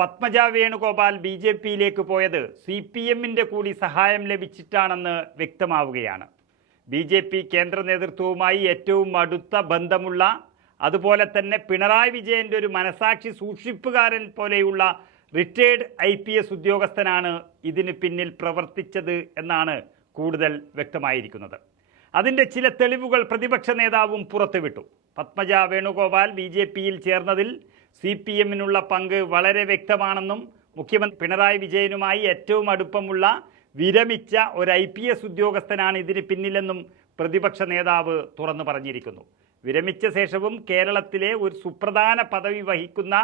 Padmaja Venugopal B J പിയിലേക്ക് പോയത് C P എമ്മിന്റെ കൂടി സഹായം ലഭിച്ചിട്ടാണെന്ന് വ്യക്തമാവുകയാണ്. ബി ജെ പി കേന്ദ്ര നേതൃത്വവുമായി ഏറ്റവും അടുത്ത ബന്ധമുള്ള അതുപോലെ തന്നെ പിണറായി വിജയന്റെ ഒരു മനസാക്ഷി സൂക്ഷിപ്പുകാരൻ പോലെയുള്ള റിട്ടയേർഡ് ഐ പി എസ് ഉദ്യോഗസ്ഥനാണ് ഇതിന് പിന്നിൽ പ്രവർത്തിച്ചത് എന്നാണ് കൂടുതൽ വ്യക്തമായിരിക്കുന്നത്. അതിന്റെ ചില തെളിവുകൾ പ്രതിപക്ഷ നേതാവും പുറത്തുവിട്ടു. പത്മജ വേണുഗോപാൽ ബി ജെ പിയിൽ ചേർന്നതിൽ സി പി എമ്മിനുള്ള പങ്ക് വളരെ വ്യക്തമാണെന്നും മുഖ്യമന്ത്രി പിണറായി വിജയനുമായി ഏറ്റവും അടുപ്പമുള്ള വിരമിച്ച ഒരു ഐ പി എസ് ഉദ്യോഗസ്ഥനാണ് ഇതിന് പിന്നിലെന്നും പ്രതിപക്ഷ നേതാവ് തുറന്നു പറഞ്ഞിരിക്കുന്നു. വിരമിച്ച ശേഷവും കേരളത്തിലെ ഒരു സുപ്രധാന പദവി വഹിക്കുന്ന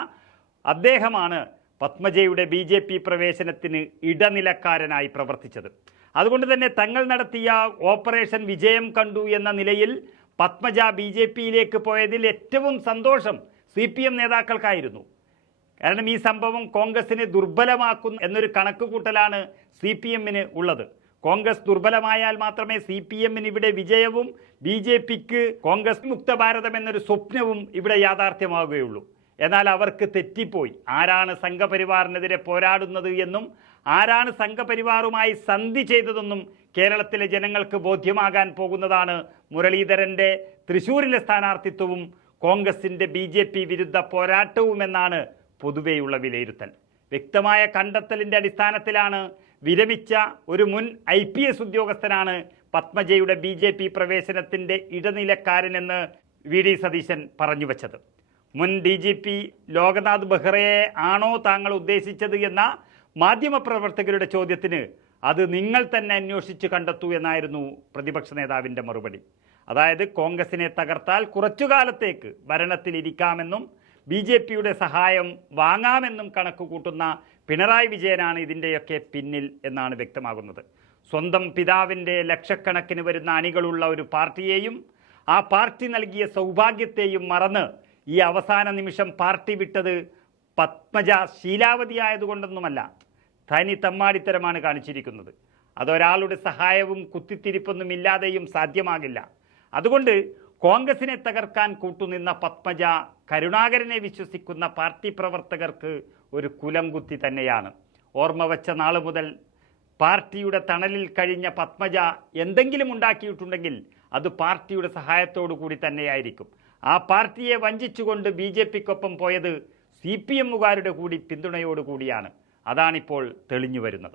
അദ്ദേഹമാണ് പത്മജയുടെ ബി ജെ പി പ്രവേശനത്തിന് ഇടനിലക്കാരനായി പ്രവർത്തിച്ചത്. അതുകൊണ്ട് തന്നെ തങ്ങൾ നടത്തിയ ഓപ്പറേഷൻ വിജയം കണ്ടു എന്ന നിലയിൽ പത്മജ ബി ജെ പിയിലേക്ക് പോയതിൽ ഏറ്റവും സന്തോഷം സി പി എം നേതാക്കൾക്കായിരുന്നു. കാരണം ഈ സംഭവം കോൺഗ്രസിനെ ദുർബലമാക്കുന്നു എന്നൊരു കണക്കുകൂട്ടലാണ് സി പി എമ്മിന് ഉള്ളത്. കോൺഗ്രസ് ദുർബലമായാൽ മാത്രമേ സി പി എമ്മിന് ഇവിടെ വിജയവും ബി ജെ പിക്ക് കോൺഗ്രസ് മുക്ത ഭാരതം എന്നൊരു സ്വപ്നവും ഇവിടെ യാഥാർത്ഥ്യമാവുകയുള്ളൂ. എന്നാൽ അവർക്ക് തെറ്റിപ്പോയി. ആരാണ് സംഘപരിവാറിനെതിരെ പോരാടുന്നത് എന്നും ആരാണ് സംഘപരിവാറുമായി സന്ധി ചെയ്തതെന്നും കേരളത്തിലെ ജനങ്ങൾക്ക് ബോധ്യമാകാൻ പോകുന്നതാണ് മുരളീധരന്റെ തൃശൂരിലെ സ്ഥാനാർത്ഥിത്വവും കോൺഗ്രസിന്റെ ബി ജെ പി വിരുദ്ധ പോരാട്ടവുമെന്നാണ് പൊതുവെയുള്ള വിലയിരുത്തൽ. വ്യക്തമായ കണ്ടെത്തലിന്റെ അടിസ്ഥാനത്തിലാണ് വിരമിച്ച ഒരു മുൻ ഐ പി എസ് ഉദ്യോഗസ്ഥനാണ് പത്മജയുടെ ബി ജെ പി പ്രവേശനത്തിന്റെ ഇടനിലക്കാരനെന്ന് വി ഡി സതീശൻ പറഞ്ഞു വച്ചത്. മുൻ ഡി ജി പി ലോകനാഥ് ബെഹ്റയെ ആണോ താങ്കൾ ഉദ്ദേശിച്ചത് എന്ന മാധ്യമപ്രവർത്തകരുടെ ചോദ്യത്തിന് അത് നിങ്ങൾ തന്നെ അന്വേഷിച്ച് കണ്ടെത്തൂ എന്നായിരുന്നു പ്രതിപക്ഷ നേതാവിന്റെ മറുപടി. അതായത് കോൺഗ്രസിനെ തകർത്താൽ കുറച്ചു കാലത്തേക്ക് ഭരണത്തിലിരിക്കാമെന്നും ബി ജെ പിയുടെ സഹായം വാങ്ങാമെന്നും കണക്കുകൂട്ടുന്ന പിണറായി വിജയനാണ് ഇതിന്റെയൊക്കെ പിന്നിൽ എന്നാണ് വ്യക്തമാകുന്നത്. സ്വന്തം പിതാവിന്റെ ലക്ഷക്കണക്കിന് വരുന്ന അണികളുള്ള ഒരു പാർട്ടിയെയും ആ പാർട്ടി നൽകിയ സൗഭാഗ്യത്തെയും മറന്ന് ഈ അവസാന നിമിഷം പാർട്ടി വിട്ടത് പത്മജ ശീലാവതിയായതുകൊണ്ടൊന്നുമല്ല തനി തമ്മാടിത്തരമാണ് കാണിച്ചിരിക്കുന്നത്. അതൊരാളുടെ സഹായവും കുത്തിത്തിരിപ്പൊന്നും ഇല്ലാതെയും സാധ്യമാകില്ല. അതുകൊണ്ട് കോൺഗ്രസിനെ തകർക്കാൻ കൂട്ടുനിന്ന പത്മജ കരുണാകരനെ വിശ്വസിക്കുന്ന പാർട്ടി പ്രവർത്തകർക്ക് ഒരു കുലംകുത്തി തന്നെയാണ്. ഓർമ്മ വച്ച നാൾ മുതൽ പാർട്ടിയുടെ തണലിൽ കഴിഞ്ഞ പത്മജ എന്തെങ്കിലും ഉണ്ടാക്കിയിട്ടുണ്ടെങ്കിൽ അത് പാർട്ടിയുടെ സഹായത്തോടു കൂടി തന്നെയായിരിക്കും. ആ പാർട്ടിയെ വഞ്ചിച്ചുകൊണ്ട് ബി ജെ പിക്കൊപ്പം പോയത് സി പി എമ്മുകാരുടെ കൂടി പിന്തുണയോടുകൂടിയാണ് അതാണിപ്പോൾ തെളിഞ്ഞു വരുന്നത്.